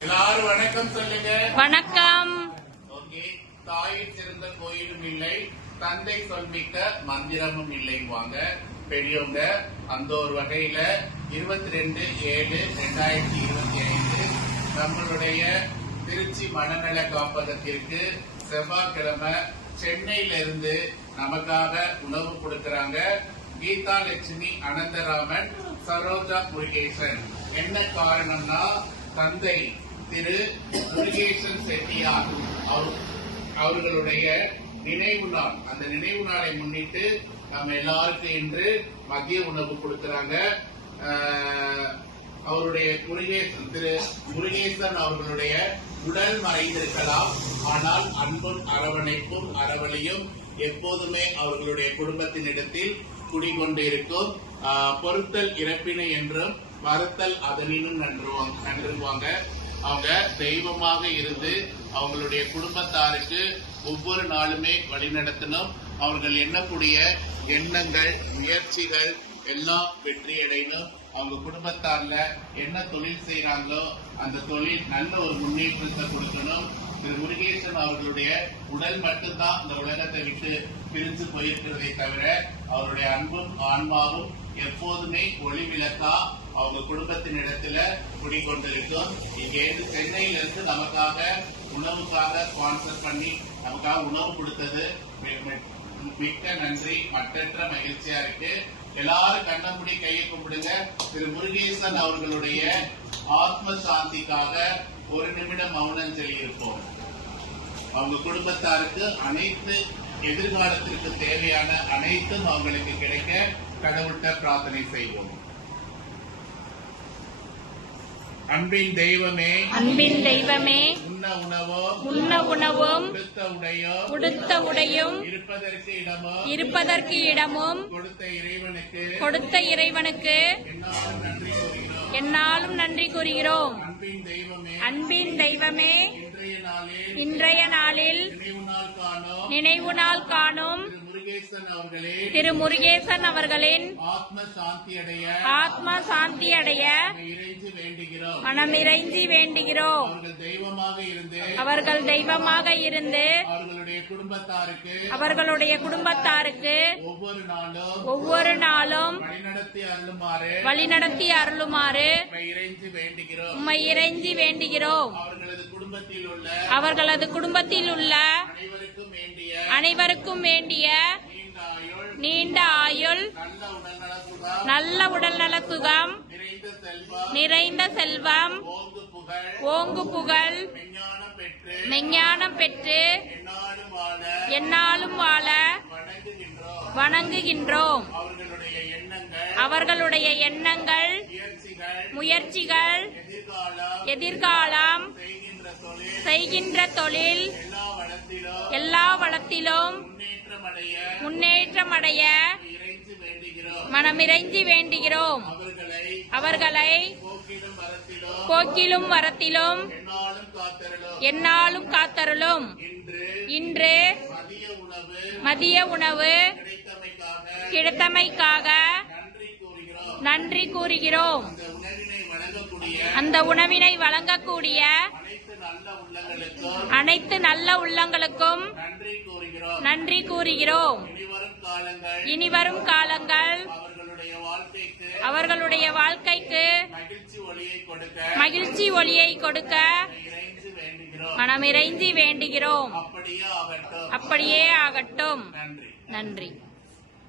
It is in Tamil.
எல்லாரும் வணக்கம் சொல்லுங்க. வணக்கம். ஓகே தாயை சிறந்த கோயிலும் இல்லை தந்தை சொல்மிக்க மந்திரமும் இல்லைங்குவாங்க பெரியவங்க அந்த ஒரு வகையில இருபத்தி ரெண்டு ஏழு ரெண்டாயிரத்தி இருபத்தி ஐந்து நம்மளுடைய திருச்சி மனநல காப்பகத்திற்கு செவ்வாய்க்கிழமை சென்னையில இருந்து நமக்காக உணவு கொடுக்கறாங்க கீதா லட்சுமி அனந்தராமன் சரோஜா முருகேசன். என்ன காரணம்னா தந்தை திரு முருகேசன் செட்டியார் அவர் அவர்களுடைய நினைவு நாள். அந்த நினைவு நாளை முன்னிட்டு நம்ம எல்லாருக்கும் இன்று மதிய உணவு கொடுக்கிறாங்க. அவருடைய முருகேசன் திரு முருகேசன் அவர்களுடைய உடல் மறைந்திருக்கலாம். ஆனால் அன்பும் அரவணைப்பும் அரவணையும் எப்போதுமே அவர்களுடைய குடும்பத்தினிடத்தில் குடிகொண்டு இருக்கும். பொருத்தல் இறப்பினை என்றும் மறுத்தல் அதனினும் நன்றுவாங்க நன்றுவாங்க. அவங்க தெய்வமாக இருந்து அவங்களுடைய குடும்பத்தாருக்கு ஒவ்வொரு நாளுமே வழிநடத்தணும் அவர்கள் எண்ணக்கூடிய எண்ணங்கள் முயற்சிகள் எல்லாம் வெற்றியடையணும். அவங்க குடும்பத்தார்ல என்ன தொழில் செய்யறாங்களோ அந்த தொழில் நல்ல ஒரு முன்னேற்றத்தை கொடுக்கணும். திரு முருகேசன் அவர்களுடைய உடல் மட்டும்தான் இந்த உலகத்தை விட்டு பிரிஞ்சு போயிருக்கிறதை தவிர அவருடைய அன்பும் ஆன்மாவும் எப்போதுமே ஒளி விளக்கா அவங்க குடும்பத்தின் இடத்துல குடிக்கொண்டிருக்கும் இங்க இருந்து சென்னையில இருந்து நமக்காக உணவுக்காக ஸ்பான்சர் பண்ணி நமக்காக உணவு கொடுத்தது. மிக்க நன்றி. மற்றற்ற மகிழ்ச்சியா இருக்கு. எல்லாரும் கண்ணமுடி கையை கும்பிடுங்க. திரு முருகேசன் அவர்களுடைய ஆத்ம சாந்திக்காக ஒரு நிமிடம் மௌனம் செல்லியிருப்போம் அவங்க குடும்பத்தாருக்கு அனைத்து எதிர்காலத்திற்கு தேவையான அனைத்தும் அவங்களுக்கு கிடைக்க கடவுள்கிட்ட பிரார்த்தனை செய்வோம். அன்பின் தெய்வமே அன்பின் தெய்வமே உண்ண உணவோ உண்ண உணவும் கொடுத்த உடையோ உடுத்த உடையும் இருப்பதற்கு இடமோ இருப்பதற்கு இடமும் கொடுத்த இறைவனுக்கு கொடுத்த இறைவனுக்கு என்னாலும் நன்றி கூறுகிறோம். அன்பின் தெய்வமே இன்றைய நாளில் நினைவு நாள் காணும். நினைவு நாள் காணும் திரு முருகேசன் அவர்களின் ஆத்ம சாந்தி அடைய ஆத்மா சாந்தி அடைய இறைஞ்சு வேண்டுகிறோம் மனமிறைஞ்சி வேண்டுகிறோம். அவர்கள் தெய்வமாக இருந்து அவர்கள் தெய்வமாக இருந்து அவர்களுடைய குடும்பத்தாருக்கு அவர்களுடைய குடும்பத்தாருக்கு ஒவ்வொரு நாளும் ஒவ்வொரு நாளும் வழிநடத்தி அருளுமாறு உம்மை இறைஞ்சு வேண்டுகிறோம். அவர்களது குடும்பத்தில் உள்ள அனைவருக்கும் வேண்டிய நீண்ட ஆயுள் நல்ல உடல்நல சுகம் நிறைந்த செல்வம் ஓங்கு புகழ் மெஞ்ஞானம் பெற்று எந்நாளும் வாழ வணங்குகின்றோம். அவர்களுடைய எண்ணங்கள் முயற்சிகள் எதிர்காலம் செய்கின்ற தொழில் எல்லா வளத்திலும் எல்லா வளத்திலும் முன்னேற்றம் அடைய முன்னேற்றம் அடைய இறைந்து வேண்டுகிறோம் மனமிறைஞ்சி வேண்டுகிறோம். அவர்களை போக்கிலும் வரத்திலும் என்னாலும் காத்தருளும். இன்று மதிய உணவு கிடைத்தமைக்காக நன்றி கூறுகிறோம். அந்த உணவினை வழங்கக்கூடிய அனைத்து நல்ல உள்ளங்களுக்கும் நன்றி கூறுகிறோம். கூறுகிறோம். இனிவரும் காலங்கள். அவர்களுடைய வாழ்க்கைக்கு மகிழ்ச்சி ஒளியை கொடுக்க மனமிறைஞ்சி வேண்டுகிறோம். அப்படியே ஆகட்டும். நன்றி.